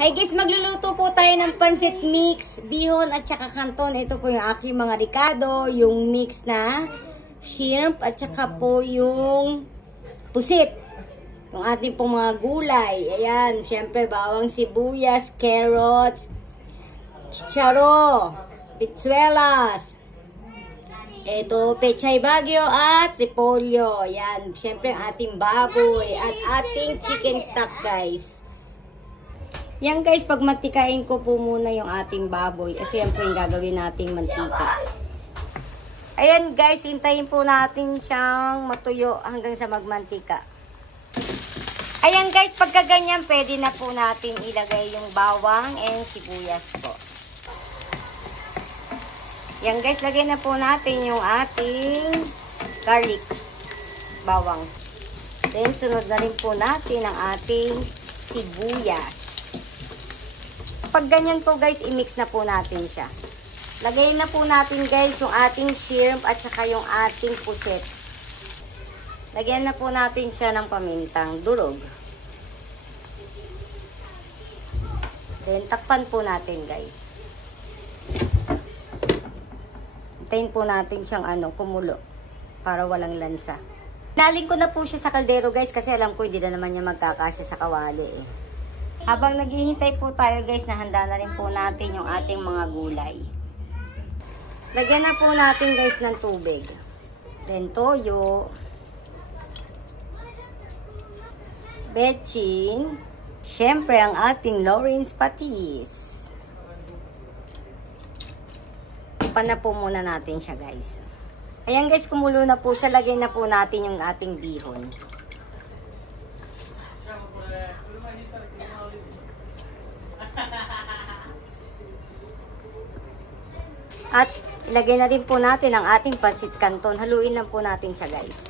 Hi guys, magluluto po tayo ng pancit mix, bihon at saka canton. Ito po yung aking mga ricado, yung mix na shrimp at saka po yung pusit. Yung ating pong mga gulay. Ayan, syempre bawang sibuyas, carrots, chicharo, bitsuelas. Ito, pechay bagyo at repolyo. Ayan, syempre ang ating baboy at ating chicken stock guys. Yan guys, pag matikain ko po muna yung ating baboy. Kasi yan po yung gagawin nating mantika. Ayan guys, hintayin po natin siyang matuyo hanggang sa magmantika. Ayan guys, pagka ganyan, pwede na po natin ilagay yung bawang and sibuyas po. Yan guys, lagay na po natin yung ating garlic, bawang. Then sunod na rin po natin ang ating sibuyas. Pag ganyan po guys, i-mix na po natin siya. Lagay na po natin guys yung ating shrimp at saka yung ating puset. Lagyan na po natin siya ng pamintang durog. Then takpan po natin guys. Hintayin po natin siyang kumulo para walang lansa. Naling ko na po siya sa kaldero guys kasi alam ko hindi na naman niya magkakasya sa kawali eh. Habang naghihintay po tayo guys, nahanda na rin po natin yung ating mga gulay. Lagyan na po natin guys ng tubig. Then toyo. Betchin. Siyempre ang ating Lawrence patis. Ipan na po muna natin siya guys. Ayan guys, kumulo na po siya. Lagyan na po natin yung ating bihon. At ilagay na rin po natin ang ating pancit canton. Haluin lang po natin siya guys.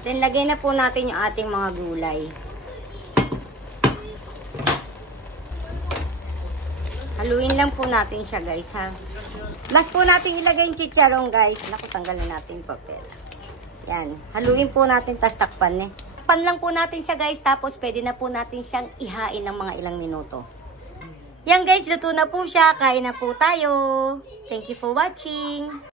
Then lagay na po natin yung ating mga gulay. Haluin lang po natin siya guys ha. Last po natin ilagay yung chicharong guys. Naku, tanggalin natin yung papel. Yan. Haluin po natin, tas takpan eh. Takpan lang po natin siya guys. Tapos pwede na po natin siyang ihain ng mga ilang minuto. Yan guys, luto na po siya. Kain na po tayo. Thank you for watching.